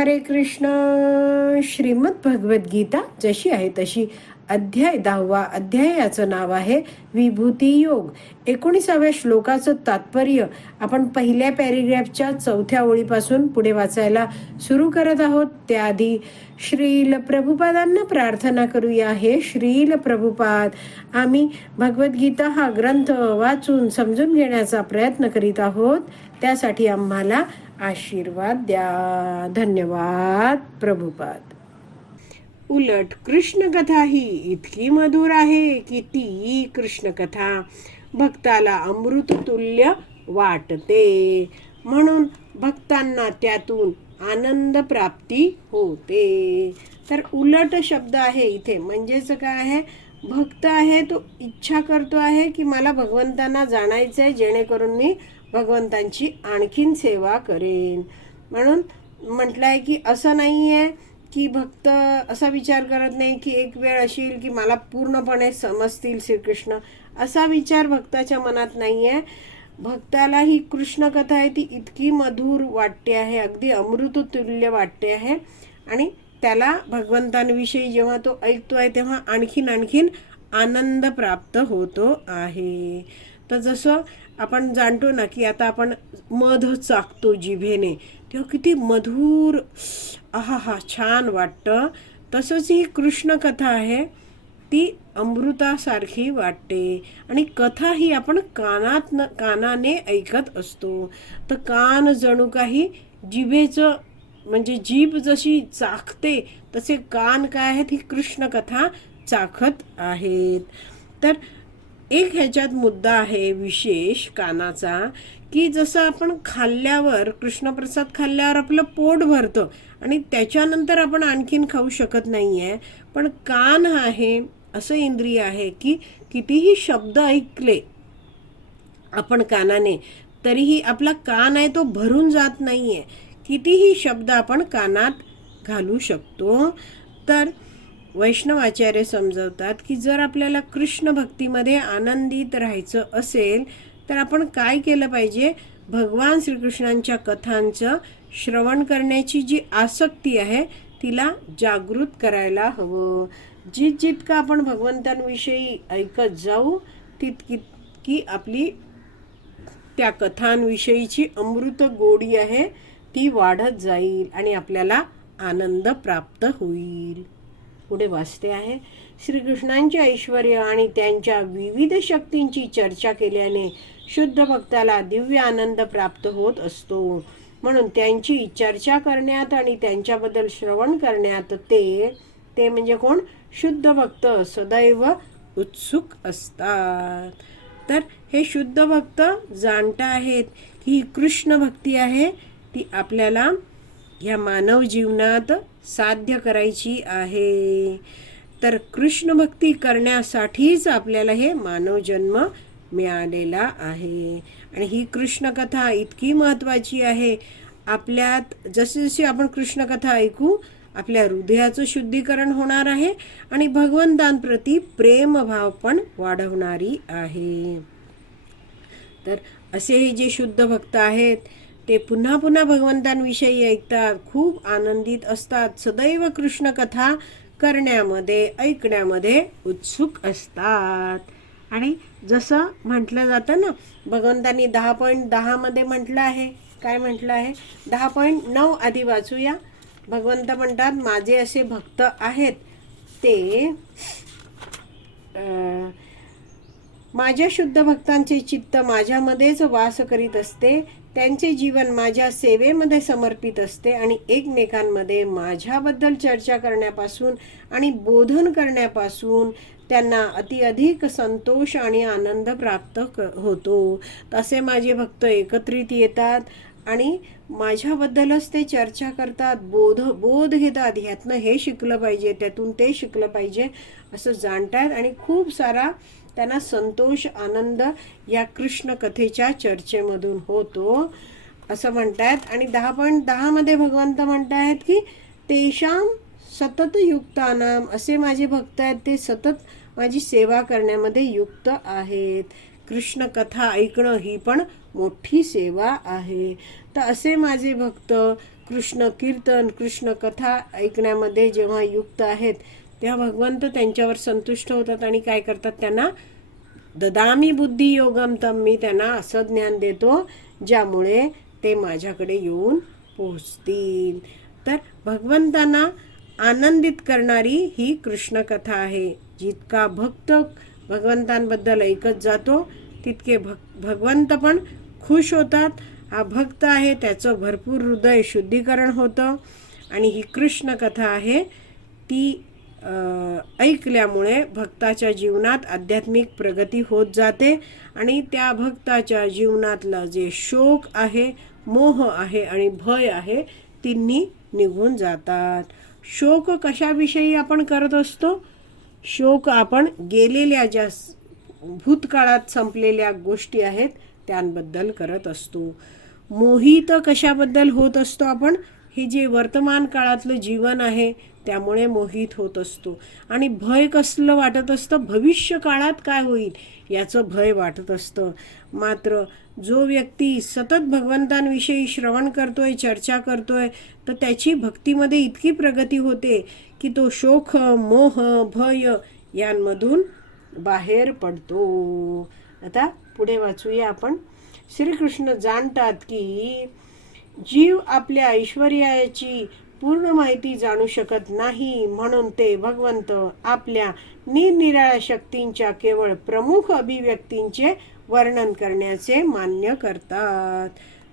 हरे कृष्ण. श्रीमद भगवद्गीता जशी आहे तशी अध्याय दहावा अध्यायाचं नाव आहे विभूती योग. एकोणीसाव्या श्लोकाचं तात्पर्य आपण पहिल्या पॅरेग्राफच्या चौथ्या ओळीपासून पुढे वाचायला सुरू करत आहोत. त्याआधी श्रील प्रभुपादांना प्रार्थना करूया. हे श्रील प्रभुपाद आम्ही भगवद्गीता हा ग्रंथ वाचून समजून घेण्याचा प्रयत्न करीत आहोत. त्यासाठी आम्हाला आशीर्वाद द्या. धन्यवाद प्रभुपाद. उलट कृष्णकथा ही इतकी मधुर आहे की ती कृष्णकथा भक्ताला अमृत तुल्य वाटते. म्हणून भक्तांना त्यातून आनंद प्राप्ती होते. तर उलट शब्द आहे इथे. म्हणजेच काय आहे? भक्त आहे तो इच्छा करतो आहे की मला भगवंतांना जाणायचं आहे जेणेकरून मी भगवंतांची आणखीन सेवा करेन. म्हणून म्हटलं आहे की असं नाही आहे की भक्त असा विचार करत नाही की एक वेळ अशी येईल की मला पूर्णपणे समजतील श्रीकृष्ण. असा विचार भक्ताच्या मनात नाही आहे भक्ताला ही कृष्ण कथा आहे ती इतकी मधुर वाटते आहे अगदी अमृततुल्य वाटते आहे. आणि त्याला भगवंतांविषयी जेव्हा तो ऐकतो आहे तेव्हा आणखीन आणखीन आनंद प्राप्त होतो आहे. तर जसं आपण जाणतो ना की आता आपण मध चाकतो जिभेने तेव्हा किती मधुर. आहा हा छान वाटतं. तसंच ही कृष्ण कथा आहे. ती अमृतासारखी वाटते. आणि कथा ही आपण कानात कानाने ऐकत असतो. तर कान जणू काही जिभेचं म्हणजे जीभ जशी चाखते तसे कान काय आहेत ही कृष्ण कथा चाखत आहेत. तर एक ह्याच्यात मुद्दा आहे विशेष कानाचा की जसं आपण खाल्ल्यावर कृष्णप्रसाद खाल्ल्यावर आपलं पोट भरतं आणि त्याच्यानंतर आपण आणखीन खाऊ शकत नाही आहे पण कान आहे असं इंद्रिय आहे की कितीही शब्द ऐकले आपण कानाने तरीही आपला कान आहे तो भरून जात नाही आहे कितीही शब्द आपण कानात घालू शकतो. तर वैष्णवाचार्य समजवतात की जर आपल्याला कृष्ण भक्तीमध्ये आनंदित राहायचं असेल तर आपण काय केलं पाहिजे? भगवान श्रीकृष्णांच्या कथांचं श्रवण करण्याची जी आसक्ती आहे तिला जागृत करायला हवं. जित जितकं आपण भगवंतांविषयी ऐकत जाऊ तितकी आपली त्या कथांविषयीची अमृत गोडी आहे ती वाढत जाईल आणि आपल्याला आनंद प्राप्त होईल. पुढे वाचते आहे श्रीकृष्णांचे ऐश्वर आणि त्यांच्या विविध शक्तींची चर्चा केल्याने शुद्ध भक्ताला दिव्य आनंद प्राप्त होत असतो. म्हणून त्यांची चर्चा करण्यात आणि त्यांच्याबद्दल श्रवण करण्यात ते ते म्हणजे कोण? शुद्ध भक्त सदैव उत्सुक असतात. तर हे शुद्ध भक्त जाणता आहेत ही कृष्ण भक्ती आहे ती आपल्याला या मानव जीवनात साध्य करायची आहे. तर कृष्ण भक्ती करण्यासाठीच आपल्याला हे मानव जन्म मिळालेला आहे. आणि ही कृष्णकथा इतकी महत्त्वाची आहे. आपल्यात जशी जशी आपण कृष्णकथा ऐकू आपल्या हृदयाचं शुद्धीकरण होणार आहे आणि भगवंतांप्रती प्रेमभाव पण वाढवणारी आहे. तर असे हे जे शुद्ध भक्त आहेत ते पुन्हा पुन्हा भगवंतांविषयी ऐकतात खूप आनंदित असतात. सदैव कृष्णकथा करण्यामध्ये ऐकण्यामध्ये उत्सुक असतात. आणि जसं म्हटलं जातं ना भगवंतांनी दहा पॉईंट दहामध्ये म्हटलं आहे. काय म्हटलं आहे? दहा पॉईंट नऊ आधी वाचूया. भगवंत म्हणतात माझे असे भक्त आहेत. ते माझ्या शुद्ध भक्तांचे चित्त माझ्यामध्येच वास करीत असते त्यांचे जीवन माझ्या सेवेमध्ये समर्पित असते आणि एकमेकांमध्ये माझ्याबद्दल चर्चा करण्यापासून आणि बोधन करण्यापासून त्यांना अति अधिक संतोष आणि आनंद प्राप्त क होतो. तसे माझे भक्त एकत्रित येतात आणि माझ्याबद्दलच ते चर्चा करतात. बोध बोध घेतात. ह्यातनं हे शिकलं पाहिजे त्यातून ते शिकलं पाहिजे असं जाणतात आणि खूप सारा त्यांना संतोष आनंद या कृष्ण कथेच्या चर्चेमधून होतो असं म्हणतायत. आणि दहा पॉईंट दहामध्ये भगवंत म्हणतायत की तेषाम सतत युक्तानाम असे माझे भक्त आहेत ते सतत माझी सेवा करण्यामध्ये युक्त आहेत. कृष्ण कथा ऐकणं ही पण मोठी सेवा आहे. तर असे माझे भक्त कृष्ण कीर्तन कृष्ण कथा ऐकण्यामध्ये जेव्हा युक्त आहेत तेव्हा भगवंत त्यांच्यावर संतुष्ट होतात आणि काय करतात त्यांना ददामी बुद्धी योगम तम मी त्यांना असं ज्ञान देतो ज्यामुळे ते माझ्याकडे येऊन पोचतील तर भगवंतांना आनंदित करणारी ही कृष्णकथा आहे. जितका भक्त भगवंतांबद्दल ऐकत जातो तितके भग भगवंत पण खुश होतात. हा भक्त आहे त्याचं भरपूर हृदय शुद्धीकरण होतं. आणि ही कृष्णकथा आहे ती ऐकल्यामुळे भक्ताच्या जीवनात आध्यात्मिक प्रगती होत जाते आणि त्या भक्ताच्या जीवनातलं जे शोक आहे मोह आहे आणि भय आहे तिन्ही निघून जातात. शोक कशाविषयी आपण करत असतो? शोक आपण गेलेल्या ज्या भूतकाळात संपलेल्या गोष्टी आहेत त्यांबद्दल करत असतो. मोहित कशाबद्दल होत असतो आपण? हे जे वर्तमान काळातलं जीवन आहे त्यामुळे मोहित होत असतो. आणि भय कसलं वाटत असतं? भविष्य काळात काय होईल? याचं भय वाटत असतं. मात्र जो व्यक्ती सतत भगवंतांविषयी श्रवण करतोय चर्चा करतोय तर त्याची भक्तीमध्ये इतकी प्रगती होते की तो शोक मोह भय यांमधून बाहेर पडतो. आता पुढे वाचूया आपण. श्रीकृष्ण जाणतात की जीव आपल्या ऐश्वर्याची पूर्ण माहिती जाणू शकत नाही म्हणून ते भगवंत आपल्या निरनिराळ्या शक्तींच्या केवळ प्रमुख अभिव्यक्तींचे वर्णन करण्याचे मान्य करतात.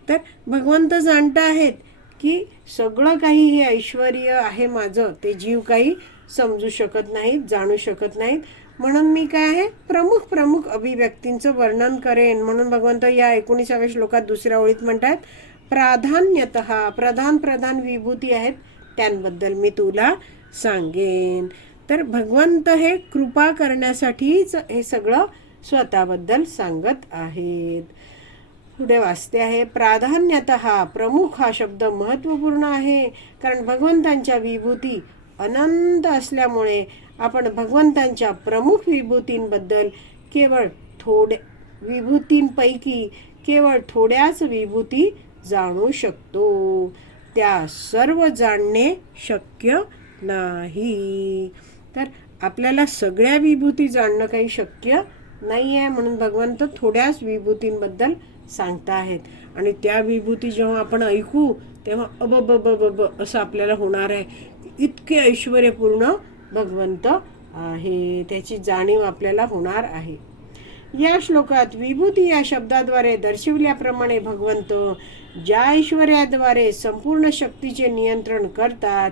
तर भगवंत जाणता आहेत की सगळं काही हे ऐश्वर आहे माझं ते जीव काही समजू शकत नाहीत जाणू शकत नाहीत. म्हणून मी काय आहे? प्रमुख प्रमुख अभिव्यक्तींचं वर्णन करेन. म्हणून भगवंत या एकोणीसाव्या श्लोकात दुसऱ्या ओळीत म्हणतात प्राधान्यत प्रधान प्रधान विभूती आहेत त्यांबद्दल मी तुला सांगेन. तर भगवंत हे कृपा करण्यासाठीच हे सगळं स्वतःबद्दल सांगत आहेत. पुढे वाचते आहे प्राधान्यत प्रमुख हा शब्द महत्त्वपूर्ण आहे कारण भगवंतांच्या विभूती अनंत असल्यामुळे आपण भगवंतांच्या प्रमुख विभूतींबद्दल केवळ थोड्या विभूतींपैकी केवळ थोड्याच विभूती जाणू शकतो. त्या सर्व जाणणे शक्य नाही. तर आपल्याला सगळ्या विभूती जाणणं काही शक्य नाही आहे म्हणून भगवंत थोड्याच विभूतींबद्दल सांगता आहेत. आणि त्या विभूती जेव्हा आपण ऐकू तेव्हा अब ब ब असं आपल्याला होणार आहे. इतके ऐश्वर्यपूर्ण भगवंत आहे. त्याची जाणीव आपल्याला होणार आहे. या श्लोकात विभूती या शब्दाद्वारे दर्शविल्याप्रमाणे भगवंत ज्या ऐश्वर्याद्वारे संपूर्ण शक्तीचे नियंत्रण करतात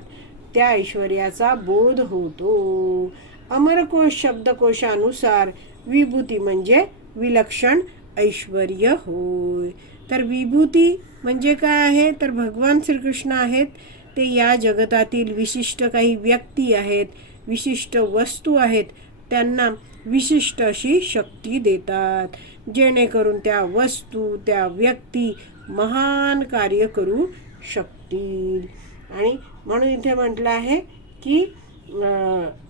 त्या ऐश्वर्याचा बोध होतो. अमरकोश शब्दकोशानुसार विभूती म्हणजे विलक्षण ऐश्वर्य होय. तर विभूती म्हणजे काय आहे? तर भगवान श्रीकृष्ण आहेत. ते या जगतातील विशिष्ट काही व्यक्ती आहेत विशिष्ट वस्तू आहेत. त्यांना विशिष्ट अशी शक्ती देतात. जेणेकरून त्या वस्तू त्या व्यक्ती महान कार्य करू शकतील. आणि म्हणून इथे म्हटलं आहे की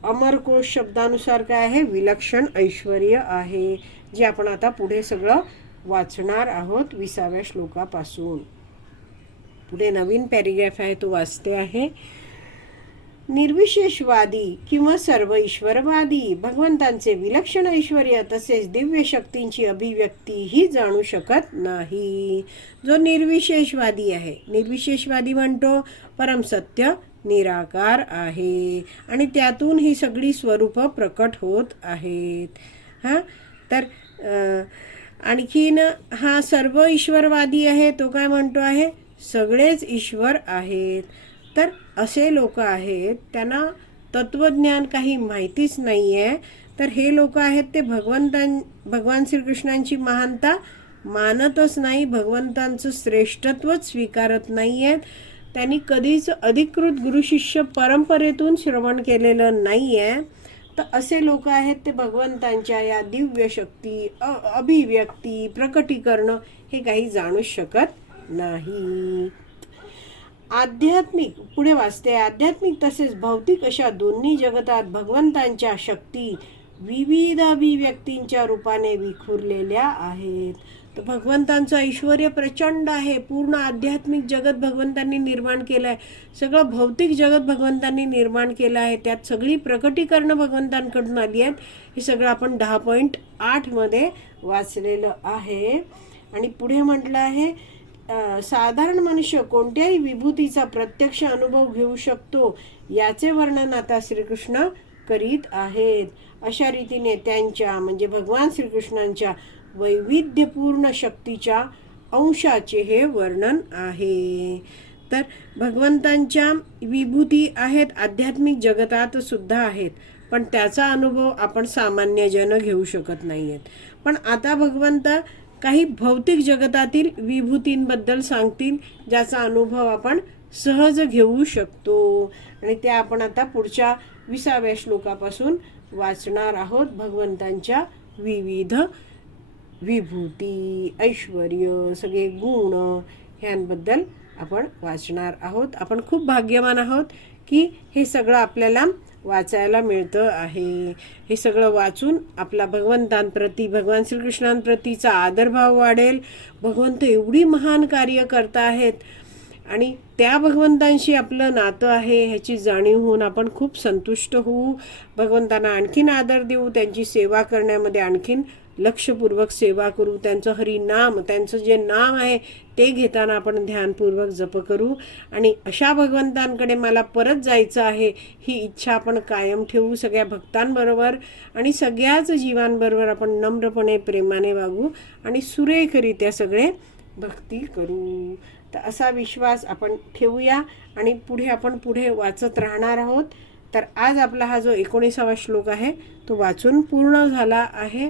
अमरकोश शब्दानुसार काय आहे? विलक्षण ऐश्वर्य आहे जे आपण आता पुढे सगळं वाचणार आहोत विसाव्या श्लोकापासून. पुढे नवीन पॅरिग्राफ आहे तो वाचते आहे. निर्विशेषवादी किंवा सर्व ईश्वरवादी भगवंतांचे विलक्षण ऐश्वर तसेच दिव्य शक्तींची अभिव्यक्तीही जाणू शकत नाही. जो निर्विशेषवादी आहे निर्विशेषवादी म्हणतो परमसत्य निराकार आहे. आणि त्यातून ही सगळी स्वरूप प्रकट होत आहेत. हां? तर आणखीन हा सर्व ईश्वरवादी आहे तो काय म्हणतो आहे? सगळेच ईश्वर आहेत. तर असे लोक आहेत त्यांना तत्वज्ञान काही माहितीच नाही आहे तर हे लोक आहेत ते भगवंतां भगवान श्रीकृष्णांची महानता मानतच नाही भगवंतांचं श्रेष्ठत्वच स्वीकारत नाही आहेत त्यांनी कधीच अधिकृत गुरुशिष्य परंपरेतून श्रवण केलेलं नाही आहे तर असे लोक आहेत ते भगवंतांच्या या दिव्य शक्ती अ अभिव्यक्ती प्रकटीकरणं हे काही जाणू शकत नाही. आध्यात्मिक पुढे वाचते आध्यात्मिक तसेच भौतिक अशा दोन्ही जगतात भगवंतांच्या शक्ती विविध अभिव्यक्तींच्या रूपाने विखुरलेल्या आहेत. तर भगवंतांचं ऐश्वर प्रचंड आहे. पूर्ण आध्यात्मिक जगत भगवंतांनी निर्माण केलं आहे सगळं भौतिक जगत भगवंतांनी निर्माण केलं आहे. त्यात सगळी प्रकटीकरणं भगवंतांकडून आली आहेत. हे सगळं आपण दहा पॉईंट आठमध्ये वाचलेलं आहे. आणि पुढे म्हटलं आहे साधारण मनुष्य कोणत्याही विभूतीचा प्रत्यक्ष अनुभव घेऊ शकतो याचे वर्णन आता श्रीकृष्ण करीत आहेत. अशा रीतीने त्यांच्या म्हणजे भगवान श्रीकृष्णांच्या वैविध्यपूर्ण शक्तीच्या अंशाचे हे वर्णन आहे. तर भगवंतांच्या विभूती आहेत आध्यात्मिक जगतात सुद्धा आहेत पण त्याचा अनुभव आपण सामान्य जन घेऊ शकत नाही आहेत पण आता भगवंत काही भौतिक जगतातील विभूतींबद्दल सांगतील ज्याचा अनुभव आपण सहज घेऊ शकतो. आणि त्या आपण आता पुढच्या विसाव्या श्लोकापासून वाचणार आहोत. भगवंतांच्या विविध विभूती ऐश्वर सगळे गुण ह्यांबद्दल आपण वाचणार आहोत. आपण खूप भाग्यवान आहोत की हे सगळं आपल्याला वाचायला मिळतं आहे. हे सगळं वाचून आपला भगवंतांप्रती भगवान श्रीकृष्णांप्रतीचा आदरभाव वाढेल. भगवंत एवढी महान कार्य करता आहेत. आणि त्या भगवंतांशी आपलं नातं आहे ह्याची जाणीव होऊन आपण खूप संतुष्ट होऊ. भगवंतांना आणखीन आदर देऊ त्यांची सेवा करण्यामध्ये आणखीन लक्षपूर्वक सेवा करू त्यांचं हरिनाम त्यांचं जे नाम आहे ते घेताना आपण ध्यानपूर्वक जप करू. आणि अशा भगवंतांकडे मला परत जायचं आहे ही इच्छा आपण कायम ठेवू सगळ्या भक्तांबरोबर. आणि सगळ्याच जीवांबरोबर आपण नम्रपणे प्रेमाने वागू आणि सुरेखरित्या सगळे भक्ती करू. तर असा विश्वास आपण ठेवूया आणि पुढे आपण पुढे वाचत राहणार आहोत. तर आज आपला हा जो एकोणीसावा श्लोक आहे तो वाचून पूर्ण झाला आहे.